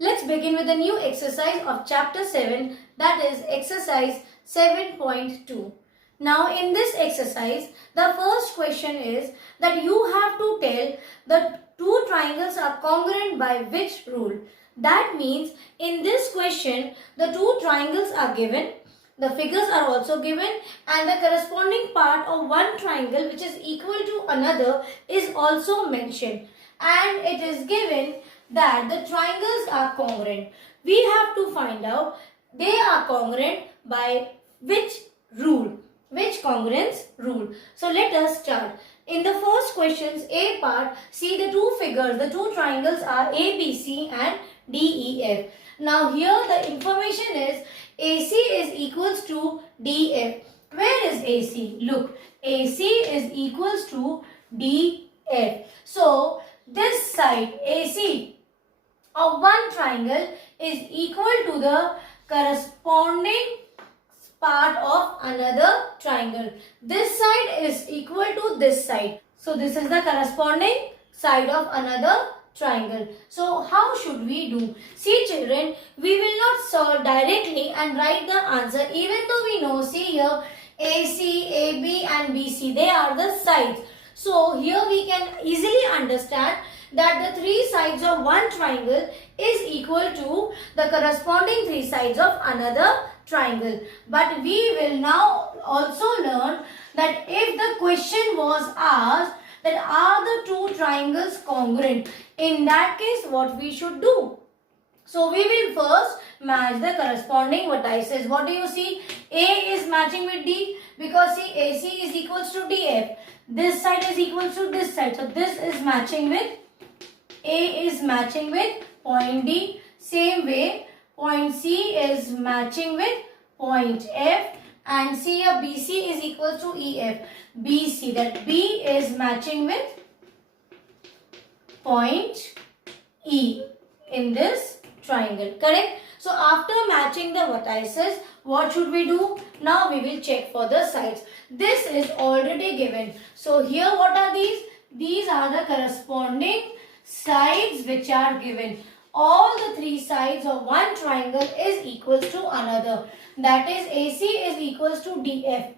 Let's begin with a new exercise of chapter 7, that is exercise 7.2. Now in this exercise, the first question is that you have to tell the two triangles are congruent by which rule. That means in this question, the two triangles are given, the figures are also given, and the corresponding part of one triangle which is equal to another is also mentioned, and it is given that the triangles are congruent. We have to find out they are congruent by which rule, which congruence rule. So let us start. In the first questions A part, see the two figures, the two triangles are ABC and DEF. Now here the information is AC is equals to DF. Where is AC? Look, AC is equals to DF. So this side AC of one triangle is equal to the corresponding part of another triangle. This side is equal to this side. So this is the corresponding side of another triangle. So how should we do? See children, we will not solve directly and write the answer, even though we know, see here, AC, AB and BC, they are the sides. So here we can easily understand that the three sides of one triangle is equal to the corresponding three sides of another triangle. But we will now also learn that if the question was asked that are the two triangles congruent, in that case what we should do? So we will first match the corresponding vertices. What do you see? A is matching with D because see AC is equals to DF. This side is equals to this side. So this is matching with A is matching with point D. Same way point C is matching with point F, and see here BC is equals to EF. BC, that B is matching with point E in this triangle, correct? So after matching the vertices, what should we do? Now we will check for the sides. This is already given. So here what are these? These are the corresponding sides which are given. All the three sides of one triangle is equals to another. That is AC is equals to DF.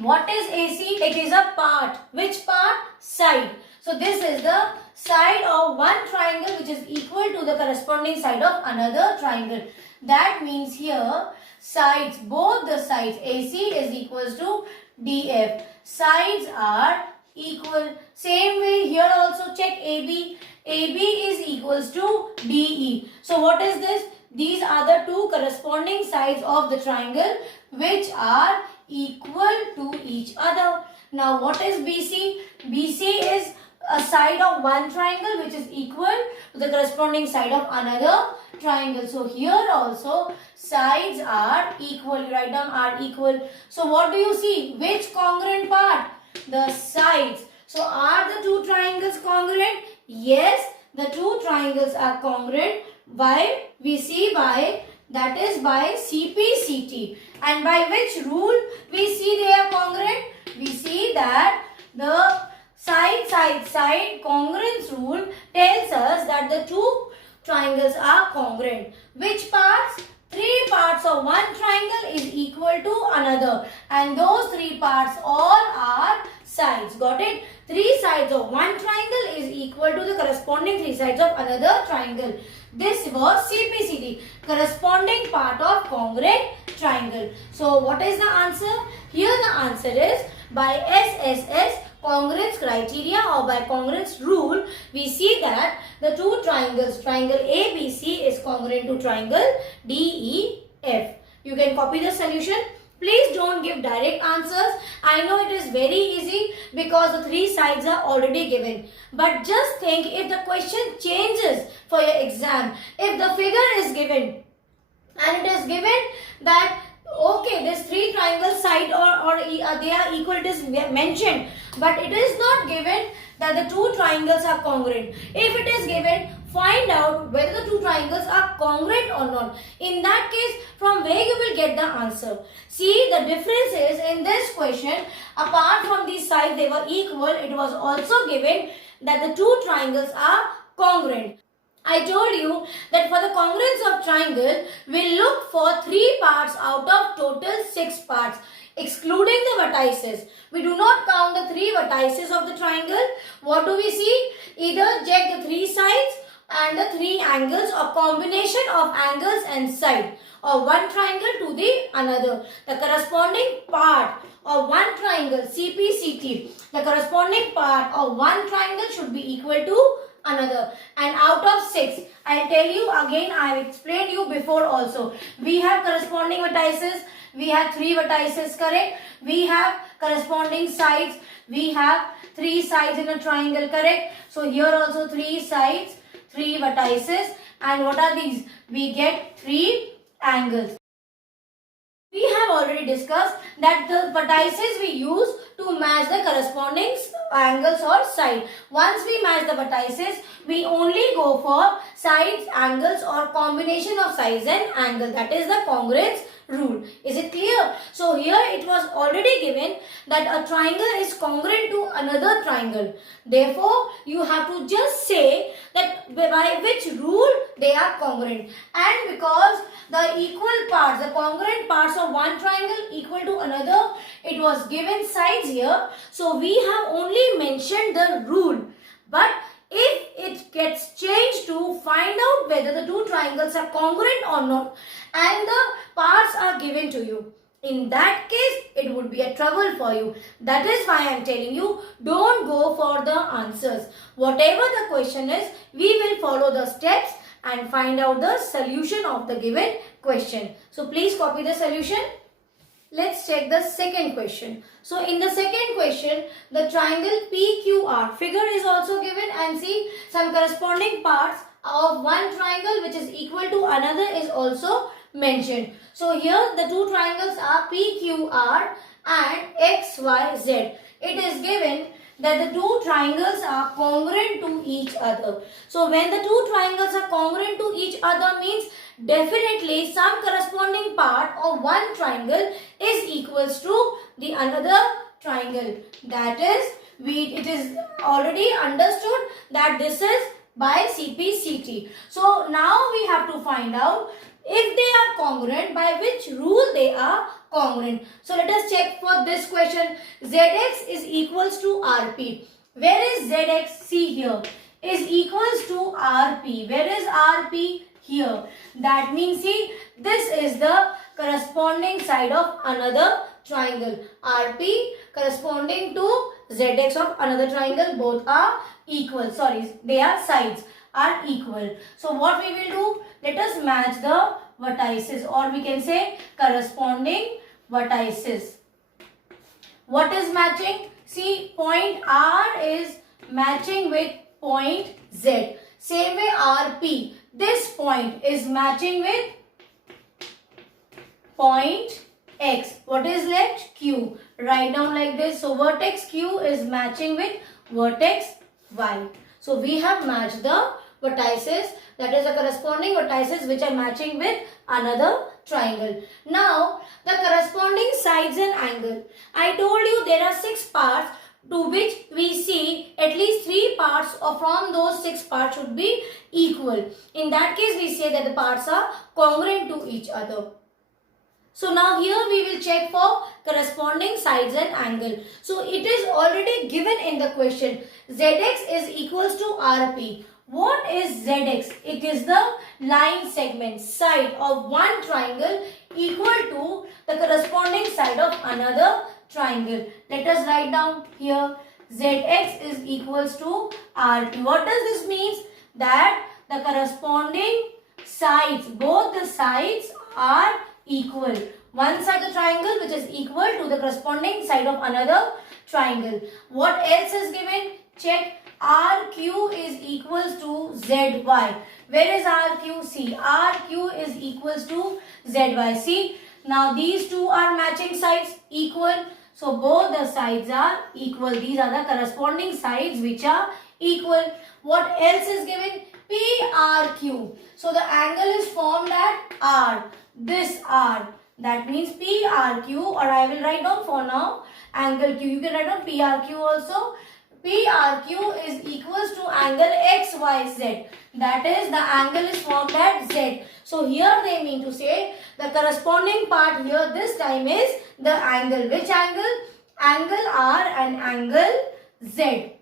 What is AC? It is a part. Which part? Side. So this is the side of one triangle which is equal to the corresponding side of another triangle. That means here sides, both the sides AC is equals to DF. Sides are equal. Same way here also check AB. AB is equals to DE. So what is this? These are the two corresponding sides of the triangle which are equal to each other. Now what is BC? BC is a side of one triangle which is equal to the corresponding side of another triangle. So here also sides are equal. You write down are equal. So what do you see? Which congruent part? The sides. So are the two triangles congruent? Yes, the two triangles are congruent. Why? We see by, that is by CPCT. And by which rule we see they are congruent? We see that the side congruence rule tells us that the two triangles are congruent. Which parts? Three parts of one triangle is equal to another, and those three parts all are sides. Got it? Three sides of one triangle is equal to the corresponding three sides of another triangle. This was CPCT, corresponding part of congruent triangle. So what is the answer? Here the answer is by SSS congruence criteria or by congruence rule, we see that the two triangles, triangle ABC is congruent to triangle DEF. You can copy the solution. Please don't give direct answers. I know it is very easy because the three sides are already given. But just think, if the question changes for your exam, if the figure is given and it is given that okay, this three triangle side or they are equal, it is mentioned, but it is not given that the two triangles are congruent. If it is given, find out whether the two triangles are congruent or not. In that case, from where you will get the answer. See, the difference is in this question, apart from these sides they were equal, it was also given that the two triangles are congruent. I told you that for the congruence of triangle, we look for 3 parts out of total 6 parts, excluding the vertices. We do not count the 3 vertices of the triangle. What do we see? Either check the 3 sides and the 3 angles, or combination of angles and side of one triangle to the another. The corresponding part of one triangle CPCT, the corresponding part of one triangle should be equal to another. And out of 6, I'll tell you again, I have explained you before also. We have corresponding vertices. We have 3 vertices, correct? We have corresponding sides. We have 3 sides in a triangle, correct? So here also 3 sides, 3 vertices. And what are these? We get 3 angles. We have already discussed that the vertices we use to match the corresponding angles or side. Once we match the vertices, we only go for sides, angles, or combination of sides and angle. That is the congruence rule. Is it clear? So here it was already given that a triangle is congruent to another triangle. Therefore, you have to just say that by which rule they are congruent. And because the equal parts, the congruent parts of one triangle equal to another, it was given sides here. So we have only mentioned the rule. But if it gets changed to find out whether the 2 triangles are congruent or not, and the parts are given to you, in that case it would be a trouble for you. That is why I am telling you, don't go for the answers. Whatever the question is, we will follow the steps and find out the solution of the given question. So please copy the solution. Let's check the second question. So in the second question, the triangle PQR figure is also given, and see some corresponding parts of one triangle which is equal to another is also mentioned. So here the 2 triangles are PQR and XYZ. It is given that the 2 triangles are congruent to each other. So when the 2 triangles are congruent to each other means definitely some corresponding part of one triangle is equals to the another triangle. That is, it is already understood that this is by CPCT. So now we have to find out if they are congruent, by which rule they are congruent. So let us check for this question. ZX is equals to RP. Where is ZX? See here. Is equals to RP. Where is RP? Here. That means, see, this is the corresponding side of another triangle. RP corresponding to ZX of another triangle. Both are equal. Sorry, they are sides are equal. So what we will do? Let us match the vertices, or we can say corresponding vertices. What is matching? See, point R is matching with point Z. Same way RP. This point is matching with point X. What is left? Q. Write down like this. So vertex Q is matching with vertex Y. So we have matched the vertices, that is the corresponding vertices which are matching with another triangle. Now the corresponding sides and angle. I told you there are 6 parts to which we see at least 3 parts from those 6 parts should be equal. In that case we say that the parts are congruent to each other. So now here we will check for corresponding sides and angle. So it is already given in the question. ZX is equals to RP. What is ZX? It is the line segment side of one triangle equal to the corresponding side of another triangle. Let us write down here. ZX is equals to RP. What does this mean? That the corresponding sides, both the sides are equal. One side of the triangle which is equal to the corresponding side of another triangle. What else is given? Check. RQ is equals to ZY. Where is RQ? See, RQ is equals to ZY. See, now these two are matching sides, equal. So both the sides are equal. These are the corresponding sides which are equal. What else is given? PRQ. So the angle is formed at R. This R. That means PRQ, or I will write down for now angle Q. You can write down PRQ also. PRQ is equals to angle XYZ. That is, the angle is formed at Z. So here they mean to say the corresponding part here this time is the angle. Which angle? Angle R and angle Z.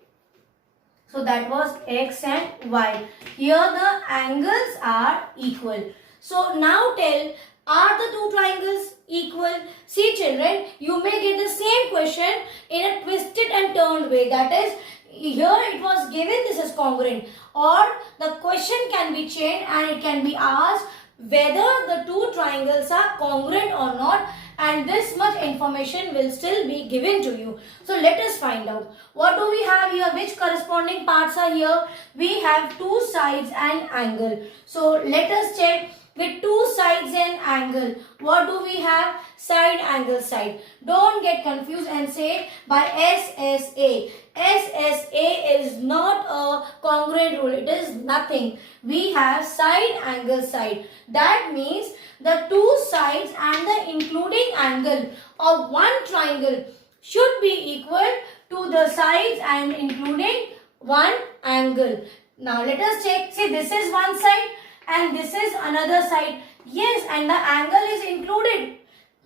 So that was X and Y. Here the angles are equal. So now tell, are the two triangles equal? See children, you may get the same question in a twisted and turned way. That is, here it was given this is congruent, or the question can be changed and it can be asked whether the two triangles are congruent or not, and this much information will still be given to you. So let us find out. What do we have here? Which corresponding parts are here? We have two sides and angle. So let us check. With two sides and angle, what do we have? Side, angle, side. Don't get confused and say by SSA. SSA is not a congruent rule. It is nothing. We have side, angle, side. That means the two sides and the including angle of one triangle should be equal to the sides and including one angle. Now let us check. See, this is one side and this is another side. Yes, and the angle is included.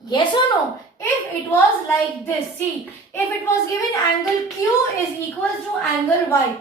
Yes or no? If it was like this, see, if it was given angle Q is equal to angle Y,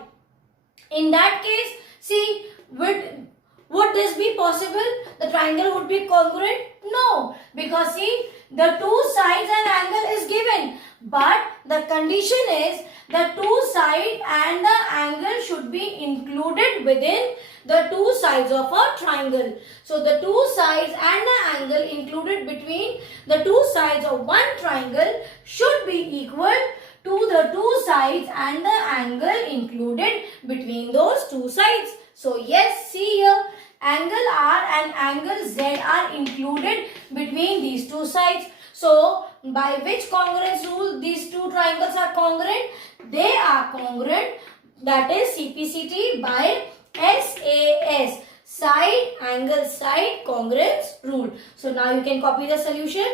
in that case, see, would this be possible? The triangle would be congruent? No, because see, the two sides and angle is given, but the condition is the two side and the angle should be included within the two sides of a triangle. So the two sides and the angle included between the two sides of one triangle should be equal to the two sides and the angle included between those two sides. So yes, see here, angle R and angle Z are included between these two sides. So by which congruence rule these two triangles are congruent? They are congruent, that is CPCT by SAS, side, angle, side congruence rule. So now you can copy the solution.